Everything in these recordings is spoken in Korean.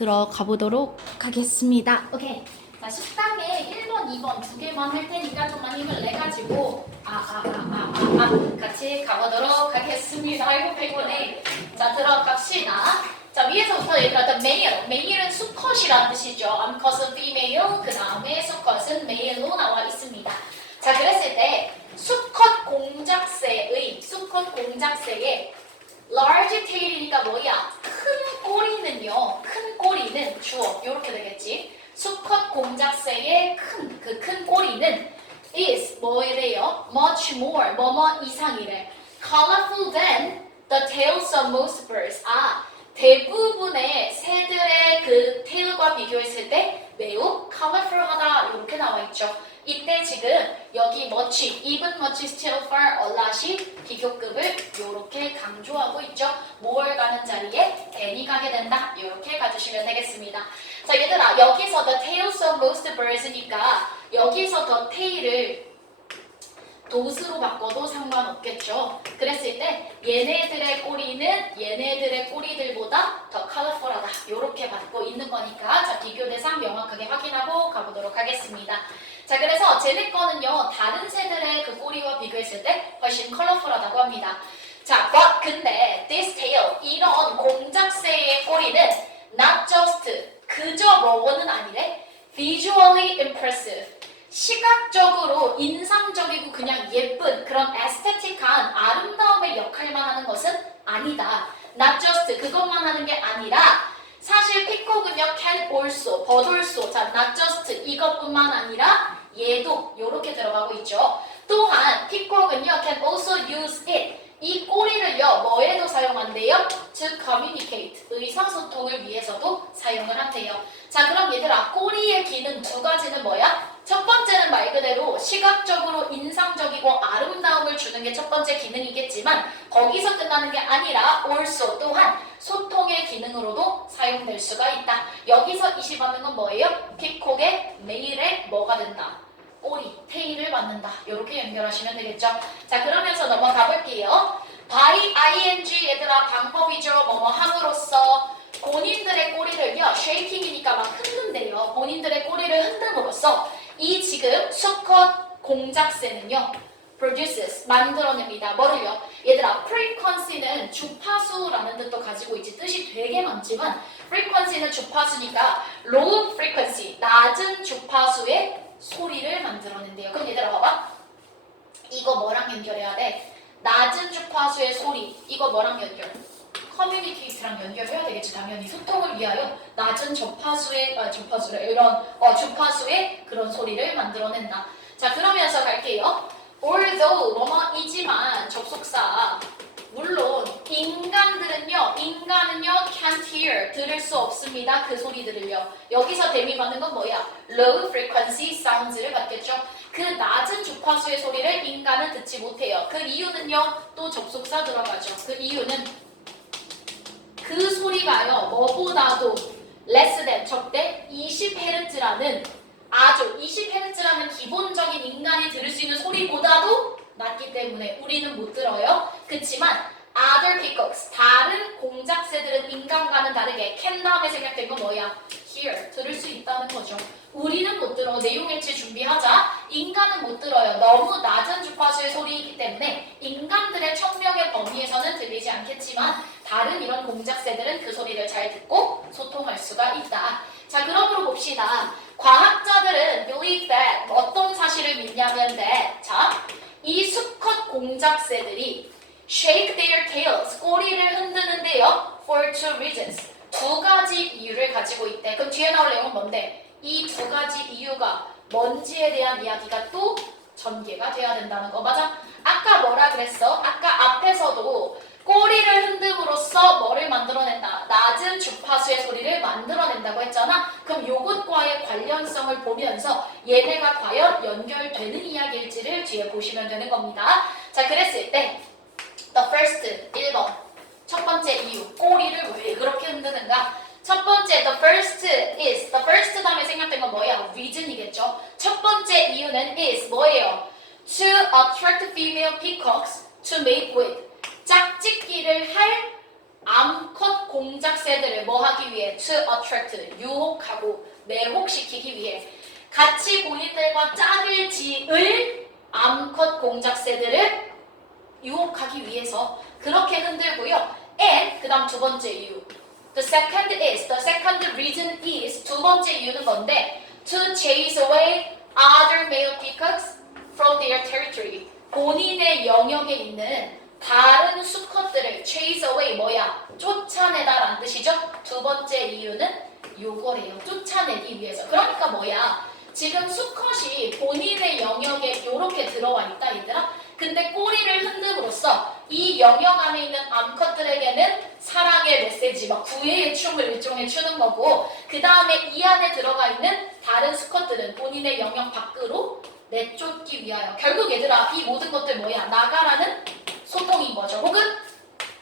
들어가 보도록 하겠습니다. 오케이. 자, 식당에 1번, 2번 두 개만 할 테니까 좀만 힘을 내가지고 같이 가보도록 하겠습니다. 아이고 피곤해. 자, 들어갑시다. 자, 위에서부터 얘들아, male. male은 수컷이라는 뜻이죠. 암컷은 female, 그 다음에 수컷은 male로 나와 있습니다. 자, 그랬을 때 수컷 공작새의 large tail이니까 뭐야? 큰 꼬리는 주어 이렇게 되겠지. 수컷 공작새의 큰 꼬리는 is 뭐래요? much more 뭐뭐 이상이래. colorful than the tails of most birds. 대부분의 새들의 그 테일과 비교했을 때 매우 colorful하다 이렇게 나와 있죠. 이때 지금 여기 much, even much, still far, a lot이 비교급을 이렇게 강조하고 있죠. more 가는 자리에 than이 가게 된다. 이렇게 가주시면 되겠습니다. 자, 얘들아, 여기서 the tails of most birds니까 여기서 the tail을 도스로 바꿔도 상관없겠죠. 그랬을 때 얘네들의 꼬리는 얘네들의 꼬리들보다 더 컬러풀하다. 이렇게 받고 있는 거니까 자, 비교 대상 명확하게 확인하고 가보도록 하겠습니다. 자, 그래서 쟤네 거는요 다른 새들의 그 꼬리와 비교했을 때 훨씬 컬러풀하다고 합니다. 자, but 근데 this tail 이런 공작새의 꼬리는 not just 그저 뭐는 아니래. visually impressive. 시각적으로 인상적이고 그냥 예쁜 그런 에스테틱한 아름다움의 역할만 하는 것은 아니다. Not just 그것만 하는 게 아니라 사실 피콕은요 can also, but also 자, not just 이것뿐만 아니라 얘도 이렇게 들어가고 있죠. 또한 피콕은요 can also use it 이 꼬리를요 뭐에도 사용한대요? to communicate 의사소통을 위해서도 사용을 한대요. 자, 그럼 얘들아 꼬리의 기능 두 가지는 뭐야? 첫 번째는 말 그대로 시각적으로 인상적이고 아름다움을 주는 게 첫 번째 기능이겠지만 거기서 끝나는 게 아니라 also 또한 소통의 기능으로도 사용될 수가 있다. 여기서 이시받는 건 뭐예요? 피콕의 메일에 뭐가 된다? 꼬리, 테일을 받는다. 이렇게 연결하시면 되겠죠. 자, 그러면서 넘어가 볼게요. by ing 얘들아 방법이죠. 뭐뭐 함으로써 본인들의 꼬리를요 쉐이킹이니까 막 흔든대요. 본인들의 꼬리를 흔듦으로써 이 지금 수컷 공작새는요 produces 만들어냅니다. 뭐를요? 얘들아 frequency는 주파수라는 뜻도 가지고 있지. 뜻이 되게 많지만 frequency는 주파수니까 low frequency 낮은 주파수의 소리를 만들어낸대요. 그럼 얘들아 봐봐. 이거 뭐랑 연결해야 돼? 낮은 주파수의 소리 이거 뭐랑 연결? 커뮤니케이트랑 연결해야 되겠지. 당연히 소통을 위하여 낮은 주파수의 그런 소리를 만들어낸다. 자, 그러면서 갈게요. although 뭐뭐이지만 접속사 물론 인간은요 can't hear 들을 수 없습니다. 그 소리들을요. 여기서 대미 받는 건 뭐야? low frequency sounds를 받겠죠. 그 낮은 주파수의 소리를 인간은 듣지 못해요. 그 이유는요 또 접속사 들어가죠. 그 이유는 그 소리가요 뭐보다도 less than 적대 20Hz라는 아주 20Hz라는 기본적인 인간이 들을 수 있는 소리보다도 낮기 때문에 우리는 못 들어요. 그치만 other peacocks 다른 공작새들은 인간과는 다르게 can 다음에 생략된 건 뭐야? hear 들을 수 있다는 거죠. 우리는 못 들어. 내용일치 준비하자. 인간은 못 들어요. 너무 낮은 주파수의 소리이기 때문에 인간들의 청력의 범위에서는 들리지 않겠지만 다른 이런 공작새들은 그 소리를 잘 듣고 소통할 수가 있다. 자, 그러므로 봅시다. 과학자들은 believe that 어떤 사실을 믿냐면 that 자, 이 수컷 공작새들이 shake their tails 꼬리를 흔드는데요 for two reasons 두 가지 이유를 가지고 있대. 그럼 뒤에 나올 내용은 뭔데? 이 두 가지 이유가 뭔지에 대한 이야기가 또 전개가 돼야 된다는 거 맞아? 아까 뭐라 그랬어? 아까 앞에서도 꼬리를 흔듦으로써 뭐를 만들어낸다? 낮은 주파수의 소리를 만들어낸다고 했잖아? 그럼 요것과의 관련성을 보면서 얘네가 과연 연결되는 이야기일지를 뒤에 보시면 되는 겁니다. 자, 그랬을 때 the first 1번 첫 번째 이유 꼬리를 왜 그렇게 흔드는가? 첫 번째 the first 다음에 생략된 건 뭐예요? reason이겠죠. 첫 번째 이유는 is 뭐예요? to attract female peacocks to mate with 짝짓기를 할 암컷 공작새들을 뭐 하기 위해? To attract, 유혹하고 매혹시키기 위해 같이 본인들과 짝을 지을 암컷 공작새들을 유혹하기 위해서 그렇게 흔들고요. And 그 다음 두 번째 이유. The second reason is 두 번째 이유는 뭔데? To chase away other male peacocks from their territory. 본인의 영역에 있는 다른 수컷들을 chase away 뭐야? 쫓아내다라는 뜻이죠. 두 번째 이유는 요거래요. 쫓아내기 위해서. 그러니까 뭐야? 지금 수컷이 본인의 영역에 이렇게 들어와 있다 얘들아. 근데 꼬리를 흔듦으로써 이 영역 안에 있는 암컷들에게는 사랑의 메시지, 막 구애의 춤을 일종의 추는 거고 그 다음에 이 안에 들어가 있는 다른 수컷들은 본인의 영역 밖으로 내쫓기 위하여 결국 얘들아 이 모든 것들 뭐야? 나가라는 소통인 거죠. 혹은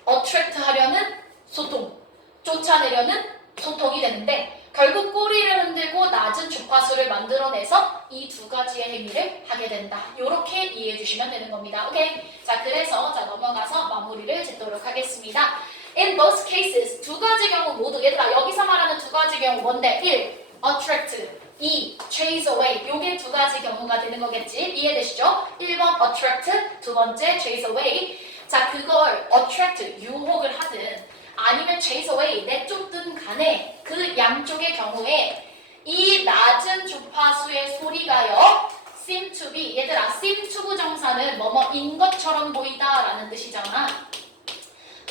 attract 하려는 소통, 쫓아내려는 소통이 되는데 결국 꼬리를 흔들고 낮은 주파수를 만들어내서 이 두 가지의 행위를 하게 된다. 이렇게 이해해 주시면 되는 겁니다. 오케이? 자, 그래서 넘어가서 마무리를 짓도록 하겠습니다. In both cases, 두 가지 경우 모두 얘들아 여기서 말하는 두 가지 경우 뭔데? 1. attract 2. chase away 요게 두 가지 경우가 되는 거겠지? 이해되시죠? 1번 attract, 두 번째 chase away. 자, 그걸 attract, 유혹을 하든 아니면 chase away, 내쫓든 간에 그 양쪽의 경우에 이 낮은 주파수의 소리가요 seem to be, 얘들아 seem to 부정사는 뭐뭐인 것처럼 보이다 라는 뜻이잖아.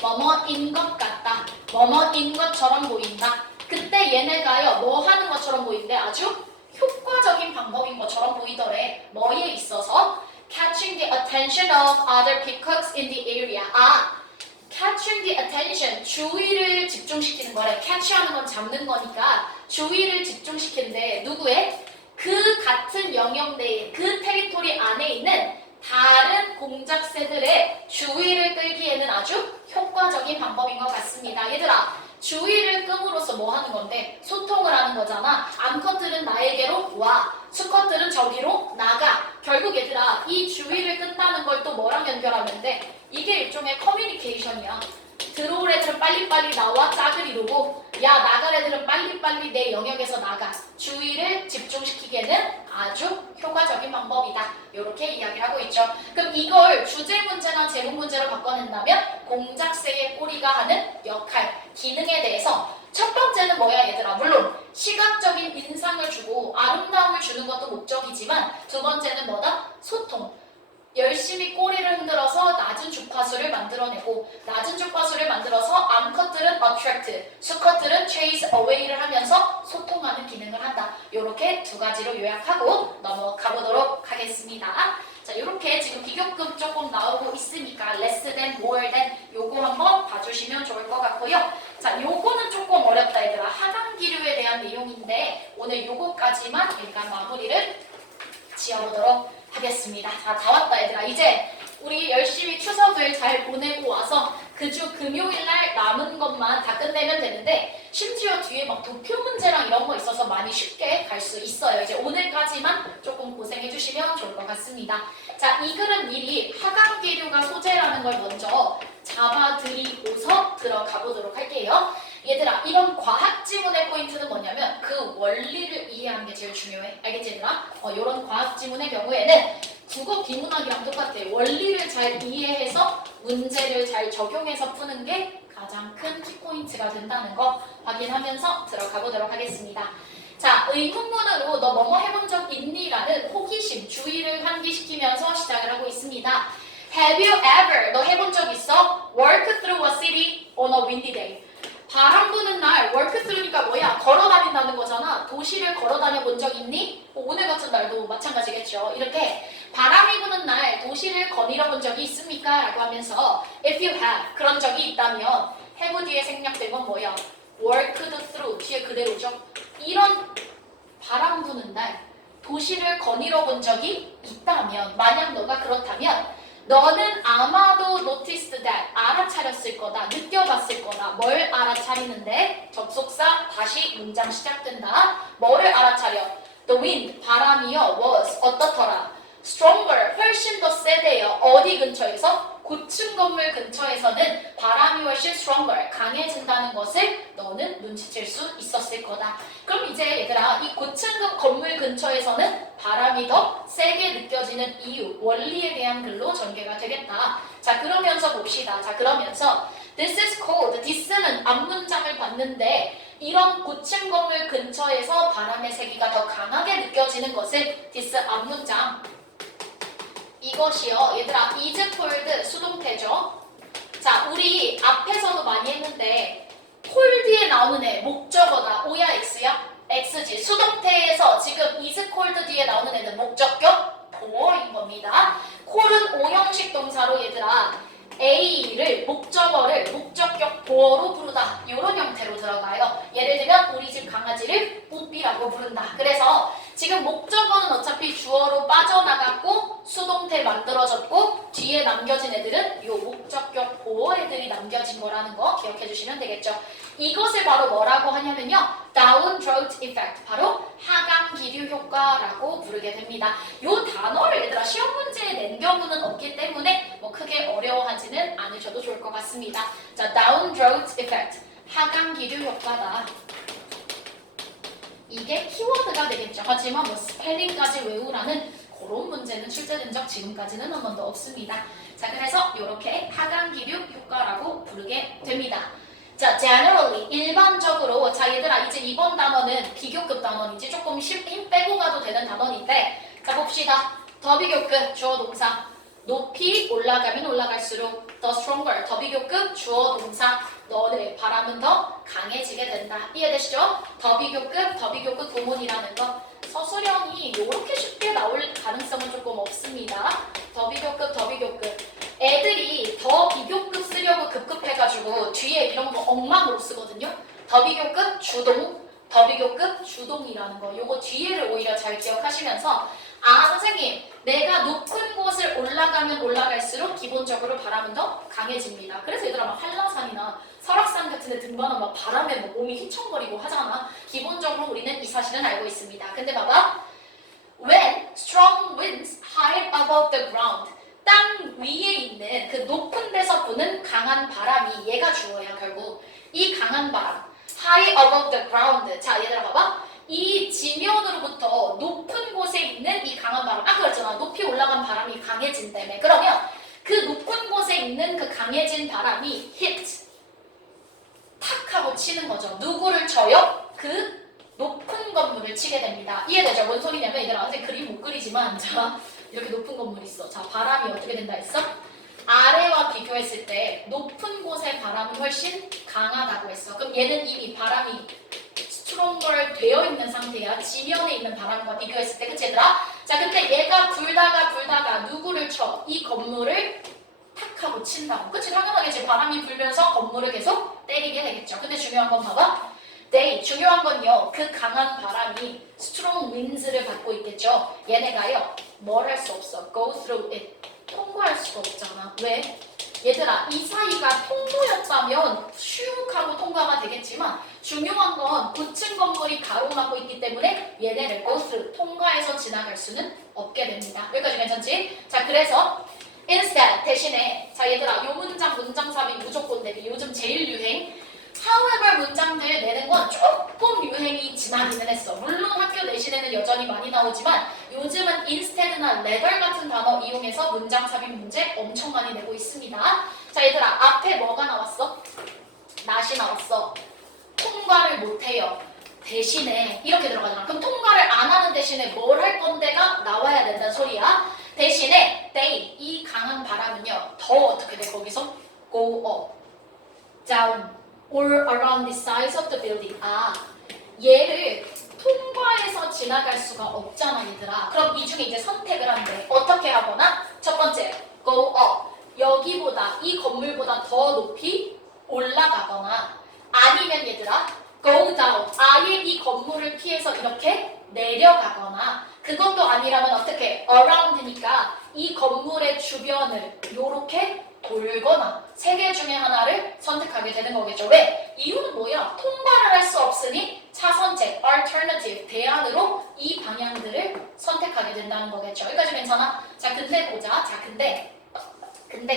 뭐뭐인 것 같다, 뭐뭐인 것처럼 보인다. 그때 얘네가요 뭐 하는 것처럼 보이는데 아주 효과적인 방법인 것처럼 보이더래. 뭐에 있어서? catching the attention of other peacocks in the area. catching the attention, 주의를 집중시키는 거래. catch하는 건 잡는 거니까 주의를 집중시킨대. 누구의? 그 같은 영역 내에, 그 테리토리 안에 있는 다른 공작새들의 주의를 끌기에는 아주 효과적인 방법인 것 같습니다. 얘들아, 주의를 끔으로써 뭐 하는 건데? 소통을 하는 거잖아. 암컷들은 나에게로 와, 수컷들은 저기로 나가. 결국 얘들아, 이 주의를 끈다는 걸 또 뭐랑 연결하면 돼? 이게 일종의 커뮤니케이션이야. 들어올 애들은 빨리빨리 나와 짝을 이루고 야 나갈 애들은 빨리빨리 내 영역에서 나가. 주의를 집중시키기에는 아주 효과적인 방법이다. 이렇게 이야기를 하고 있죠. 그럼 이걸 주제 문제나 제목 문제로 바꿔낸다면 공작새의 꼬리가 하는 역할, 기능에 대해서 첫 번째는 뭐야 얘들아? 물론 시각적인 인상을 주고 아름다움을 주는 것도 목적이지만 두 번째는 뭐다? 소통. 열심히 꼬리를 흔들어서 낮은 주파수를 만들어내고 낮은 주파수를 만들어서 암컷들은 attract, 수컷들은 chase away를 하면서 소통하는 기능을 한다. 이렇게 두 가지로 요약하고 넘어가 보도록 하겠습니다. 자, 이렇게 지금 비교급 조금 나오고 있으니까 less than, more than 요거 한번 봐주시면 좋을 것 같고요. 자, 요거는 조금 어렵다 얘들아. 하강기류에 대한 내용인데 오늘 요거까지만 일단 마무리를 지어보도록 하겠습니다. 자, 다 왔다 얘들아. 이제 우리 열심히 추석을 잘 보내고 와서 그 주 금요일날 남은 것만 다 끝내면 되는데 심지어 뒤에 막 도표 문제랑 이런 거 있어서 많이 쉽게 갈 수 있어요. 이제 오늘까지만 조금 고생해 주시면 좋을 것 같습니다. 자, 이 글은 미리 하강기류가 소재라는 걸 먼저 잡아드리고서 들어가 보도록 할게요. 얘들아, 이런 과학 지문의 포인트는 뭐냐면 그 원리를 이해하는 게 제일 중요해. 알겠지 얘들아? 이런 과학 지문의 경우에는 국어 비문학이랑 똑같아. 원리를 잘 이해해서 문제를 잘 적용해서 푸는 게 가장 큰 키포인트가 된다는 거 확인하면서 들어가 보도록 하겠습니다. 자, 의문문으로 너 뭐뭐 해본 적 있니? 라는 호기심, 주의를 환기시키면서 시작을 하고 있습니다. Have you ever, 너 해본 적 있어? Walk through a city on a windy day. 바람 부는 날, work through니까 뭐야? 걸어 다닌다는 거잖아. 도시를 걸어 다녀 본 적 있니? 오늘 같은 날도 마찬가지겠죠. 이렇게 바람이 부는 날 도시를 거닐어 본 적이 있습니까? 라고 하면서 if you have, 그런 적이 있다면 have 뒤에 생략된 건 뭐야? worked through, 뒤에 그대로죠. 이런 바람 부는 날 도시를 거닐어 본 적이 있다면, 만약 너가 그렇다면 너는 아마도 noticed that, 알아차렸을 거다, 느껴봤을 거다. 뭘 알아차리는데? 접속사 다시 문장 시작된다. 뭐를 알아차려? The wind, 바람이요. was, 어떻더라? stronger, 훨씬 더 세대요. 어디 근처에서? 고층 건물 근처에서는 바람이 훨씬 stronger, 강해진다는 것을 너는 눈치챌 수 있었을 거다. 그럼 이제 얘들아, 이 고층 건물 근처에서는 바람이 더 세게 느껴지는 이유, 원리에 대한 글로 전개가 되겠다. 자, 그러면서 봅시다. 자, 그러면서 This is cold. this는 앞문장을 봤는데 이런 고층 건물 근처에서 바람의 세기가 더 강하게 느껴지는 것은 this 앞문장. 이것이요. 얘들아, is cold 수동태죠. 자, 우리 앞에서도 많이 했는데 cold에 나오는 애 목적어다. O야 X야? X지. 수동태에서 지금 is cold 뒤에 나오는 애는 목적격 보어인 겁니다. cold은 오형식 동사로 얘들아 A를 목적어를 목적격 보어로 부르다. 이런 형태로 들어가요. 예를 들면 우리 집 강아지를 뽀삐라고 부른다. 그래서 지금 목적어는 어차피 주어로 빠져나갔고 수동태 만들어졌고 뒤에 남겨진 애들은 이 목적격 보어 애들이 남겨진 거라는 거 기억해 주시면 되겠죠. 이것을 바로 뭐라고 하냐면요. Downdraft effect, 바로 하강 기류 효과라고 부르게 됩니다. 이 단어를 얘들아 시험 문제에 낸 경우는 없기 때문에 뭐 크게 어려워하지는 않으셔도 좋을 것 같습니다. 자, Downdraft effect, 하강 기류 효과다. 이게 키워드가 되겠죠. 하지만 뭐 스펠링까지 외우라는 그런 문제는 출제된 적 지금까지는 한 번도 없습니다. 자, 그래서 이렇게 하강 기류 효과라고 부르게 됩니다. 자, generally, 일반적으로. 자, 얘들아, 이제 이번 단어는 비교급 단어인지 조금 힘 빼고 가도 되는 단어인데, 자, 봅시다. 더 비교급 주어 동사. 높이 올라가면 올라갈수록 the stronger, 더 비교급 주어 동사. 너의 바람은 더 강해지게 된다. 이해되시죠? 더 비교급 구문이라는 거. 서술형이 이렇게 쉽게 나올 가능성은 조금 없습니다. 더 비교급. 애들이 더 비교급 쓰려고 급급해가지고 뒤에 이런 거 엉망으로 쓰거든요. 더 비교급 주동, 더 비교급 주동이라는 거. 요거 뒤에를 오히려 잘 기억하시면서 아, 선생님, 내가 높은 곳을 올라가면 올라갈수록 기본적으로 바람은 더 강해집니다. 그래서 얘들아 막 한라산이나 설악산 같은 데 등반하면 막 바람에 막 몸이 휘청거리고 하잖아. 기본적으로 우리는 이 사실은 알고 있습니다. 근데 봐봐. When strong winds high above the ground, 땅 위에 있는 그 높은 데서 부는 강한 바람이, 얘가 주어야 결국. 이 강한 바람, high above the ground. 자, 얘들아 봐봐. 이 지면으로부터 높은 곳에 있는 이 강한 바람. 아까 그랬잖아. 높이 올라간 바람이 강해진다며. 그러면 그 높은 곳에 있는 그 강해진 바람이 hit, 탁 하고 치는 거죠. 누구를 쳐요? 그 높은 건물을 치게 됩니다. 이해되죠? 뭔 소리냐면 얘들아, 선생님 그림 못 그리지만 자, 이렇게 높은 건물이 있어. 자, 바람이 어떻게 된다 했어? 아래와 비교했을 때 높은 곳의 바람은 훨씬 강하다고 했어. 그럼 얘는 이미 바람이 스트롱걸 되어 있는 상태야. 지면에 있는 바람과 비교했을 때. 그치 얘들아? 자, 근데 얘가 불다가 누구를 쳐? 이 건물을 탁 하고 친다고. 그치? 당연하게 지금 바람이 불면서 건물을 계속 때리게 되겠죠. 근데 중요한 건 봐봐. 중요한 건요. 그 강한 바람이 strong winds를 받고 있겠죠. 얘네가요. 뭘 할 수 없어. go through it. 통과할 수가 없잖아. 왜? 얘들아, 이 사이가 통로였다면 슉 하고 통과가 되겠지만 중요한 건 고층 건물이 가로막고 있기 때문에 얘네를 go through, 통과해서 지나갈 수는 없게 됩니다. 여기까지 괜찮지? 자, 그래서 instead, 대신에 자 얘들아, 요 문장 삽입 무조건 내기. 요즘 제일 유행. however 문장들 내는 건 조금 유행이 지나기는 했어. 물론 학교 내신에는 여전히 많이 나오지만 요즘은 instead나 rather 같은 단어 이용해서 문장 삽입 문제 엄청 많이 내고 있습니다. 자 얘들아, 앞에 뭐가 나왔어? not이 나왔어. 통과를 못해요. 대신에 이렇게 들어가잖아. 그럼 통과를 안 하는 대신에 뭘 할 건데가 나와야 된다는 소리야. 대신에 they, 이 강한 바람은요. 더 어떻게 돼? 거기서 go up, down, or around the sides of the building. 아, 얘를 통과해서 지나갈 수가 없잖아 얘들아. 그럼 이 중에 이제 선택을 한대. 어떻게 하거나 첫 번째 go up, 여기보다 이 건물보다 더 높이 올라가거나 아니면 얘들아 go down, 아예 이 건물을 피해서 이렇게 내려가거나 그것도 아니라면 어떻게 around니까 이 건물의 주변을 요렇게 돌거나 세 개 중에 하나를 선택하게 되는 거겠죠. 왜? 이유는 뭐야? 통과를 할 수 없으니 차선책, alternative, 대안으로 이 방향들을 선택하게 된다는 거겠죠. 여기까지 괜찮아? 자, 근데 보자. 자, 근데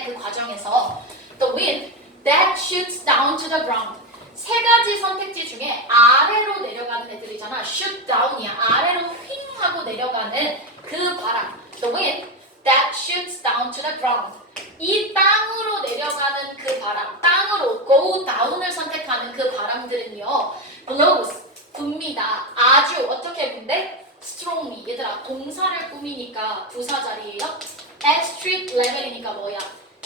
그 과정에서 the wind that shoots down to the ground. 세 가지 선택지 중에 아래로 내려가는 애들이잖아. shoot down이야. 아래로 휙 하고 내려가는 그 바람. The wind that shoots down to the ground. 이 땅으로 내려가는 그 바람, 땅으로 go down을 선택하는 그 바람들은요, blows, 붑니다. 아주 어떻게 분대? strongly. 얘들아, 동사를 꾸미니까 부사 자리예요. at street level이니까 뭐야?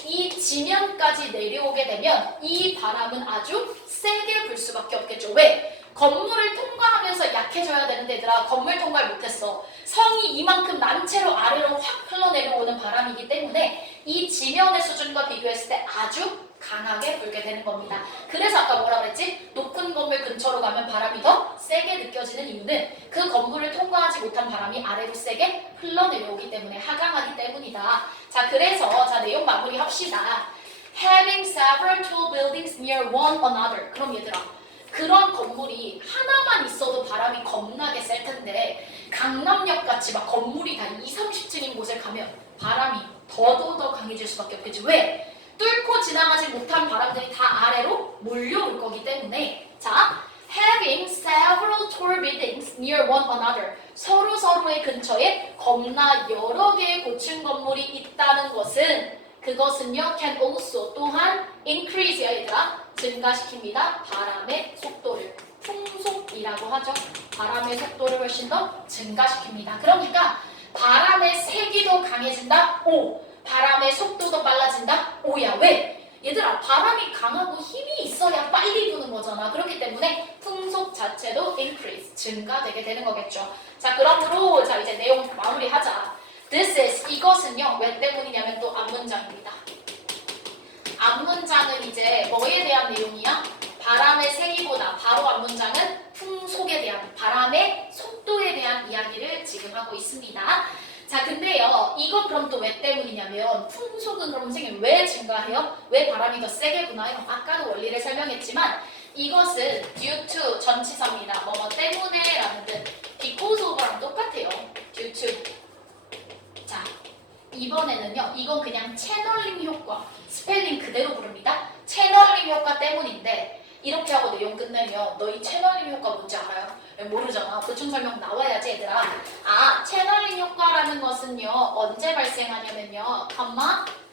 이 지면까지 내려오게 되면 이 바람은 아주 세게 불 수밖에 없겠죠. 왜? 건물을 통과하면서 약해져야 되는데 얘들아, 건물 통과를 못했어. 성이 이만큼 난채로 아래로 확 흘러내려오는 바람이기 때문에 이 지면의 수준과 비교했을 때 아주 강하게 불게 되는 겁니다. 그래서 아까 뭐라 그랬지? 높은 건물 근처로 가면 바람이 더 세게 느껴지는 이유는 그 건물을 통과하지 못한 바람이 아래로 세게 흘러내려오기 때문에, 하강하기 때문이다. 자, 그래서 자, 내용 마무리 합시다. Having several tall buildings near one another. 그럼 얘들아, 그런 건물이 하나만 있어도 바람이 겁나게 셀 텐데 강남역 같이 막 건물이 다 20, 30층인 곳에 가면 바람이 더더더 강해질 수밖에 없겠지. 왜? 뚫고 지나가지 못한 바람들이 다 아래로 몰려올 거기 때문에. 자, having several tall buildings near one another. 서로의 근처에 겁나 여러 개의 고층 건물이 있다는 것은, 그것은요, can also, 또한 increase야 얘들아, 증가시킵니다. 바람의 속도를. 풍속이라고 하죠. 바람의 속도를 훨씬 더 증가시킵니다. 그러니까 바람의 세기도 강해진다. 오. 바람의 속도도 빨라진다. 오야. 왜? 얘들아, 바람이 강하고 힘이 있어야 빨리 부는 거잖아. 그렇기 때문에 풍속 자체도 increase, 증가되게 되는 거겠죠. 자, 그러므로 자, 이제 내용 마무리하자. This is, 이것은요, 왜 때문이냐면 또 앞문장입니다. 앞문장은 이제 뭐에 대한 내용이야? 바람의 세기보다 바로 앞문장은 풍속에 대한, 바람의 속도에 대한 이야기를 지금 하고 있습니다. 자, 근데요, 이건 그럼 또 왜 때문이냐면, 풍속은 그럼 선생님 왜 증가해요? 왜 바람이 더 세게 부나요? 아까도 원리를 설명했지만 이것은 due to 전치사입니다. 뭐뭐 때문에 라는 뜻. because of랑 똑같아요. due to. 자, 이번에는요, 이건 그냥 채널링 효과, 스펠링 그대로 부릅니다. 채널링 효과 때문인데, 이렇게 하고 내용 끝내면 너희 채널링 효과 뭔지 알아요? 모르잖아. 보충 설명 나와야지 얘들아. 아, 채널링 효과라는 것은요, 언제 발생하냐면요, comma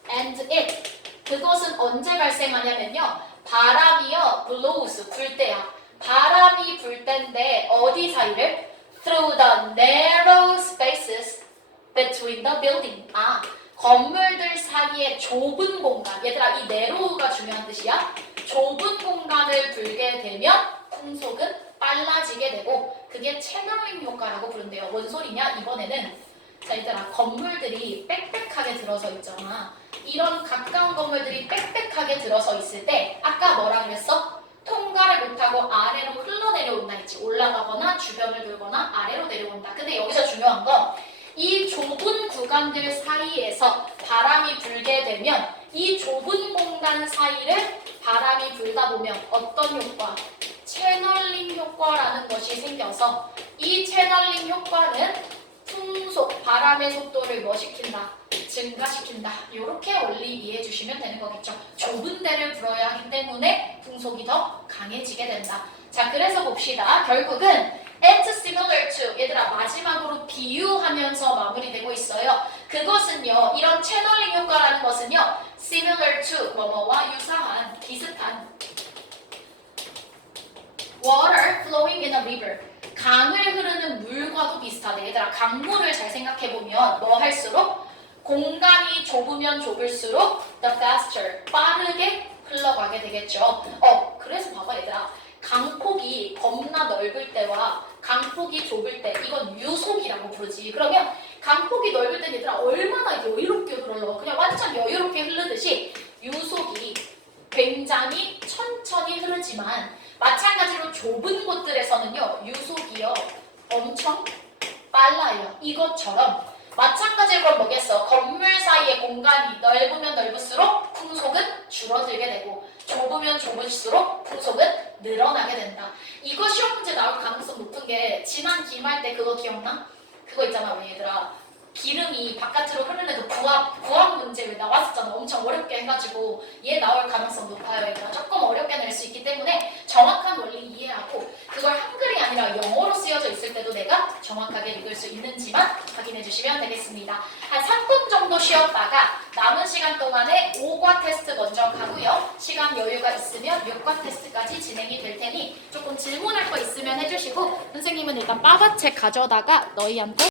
and it. 그것은 언제 발생하냐면요, 바람이요, blows, 불 때야. 바람이 불 때인데 어디 사이를? through the narrow spaces between the building. 아, 건물들 사이의 좁은 공간. 얘들아, 이 narrow가 중요한 뜻이야. 좁은 공간을 불게 되면 풍속은 빨라지게 되고, 그게 채널링 효과라고 부른대요. 뭔 소리냐? 이번에는 자, 얘들아, 건물들이 빽빽하게 들어서 있잖아. 이런 가까운 건물들이 빽빽하게 들어서 있을 때 아까 뭐라 그랬어? 통과를 못하고 아래로 흘러내려온다 했지. 올라가거나 주변을 돌거나 아래로 내려온다. 근데 여기서 중요한 건 이 좁은 구간들 사이에서 바람이 불게 되면 이 좁은 공간 사이를 바람이 불다 보면 어떤 효과? 채널링 효과라는 것이 생겨서 이 채널링 효과는 풍속, 바람의 속도를 뭐 시킨다? 증가시킨다. 이렇게 원리 이해해 주시면 되는 거겠죠. 좁은 데를 불어야 하기 때문에 풍속이 더 강해지게 된다. 자, 그래서 봅시다. 결국은 at similar to, 얘들아, 마지막으로 비유하면서 마무리되고 있어요. 그것은요, 이런 채널링 효과라는 것은요, similar to, 뭐뭐와 유사한, 비슷한 water flowing in a river, 강을 흐르는 물과도 비슷하대. 얘들아, 강물을 잘 생각해보면 뭐 할수록? 공간이 좁으면 좁을수록 the faster, 빠르게 흘러가게 되겠죠. 그래서 봐봐 얘들아, 강폭이 겁나 넓을 때와 강폭이 좁을 때, 이건 유속이라고 부르지. 그러면 강폭이 넓을 때 얘들아 얼마나 여유롭게 흘러. 그냥 완전 여유롭게 흐르듯이 유속이 굉장히 천천히 흐르지만, 마찬가지로 좁은 곳들에서는요, 유속이요 엄청 빨라요. 이것처럼 마찬가지로 그럼 뭐겠어? 건물 사이의 공간이 넓으면 넓을수록 풍속은 줄어들게 되고, 좁으면 좁을수록 풍속은 늘어나게 된다. 이거 시험 문제 나올 가능성 높은 게, 지난 기말 때 그거 기억나? 그거 있잖아, 우리 얘들아. 기름이 바깥으로 흐르는 그 부합 문제 왜 나왔었잖아. 엄청 어렵게 해가지고 얘 나올 가능성 높아요. 얘가 조금 어렵게 낼 수 있기 때문에 정확한 원리 이해하고 그걸 한글이 아니라 영어로 쓰여져 있을 때도 내가 정확하게 읽을 수 있는지만 확인해 주시면 되겠습니다. 한 3분 정도 쉬었다가 남은 시간 동안에 5과 테스트 먼저 가고요. 시간 여유가 있으면 6과 테스트까지 진행이 될 테니 조금 질문할 거 있으면 해주시고 선생님은 일단 빠바책 가져다가 너희한테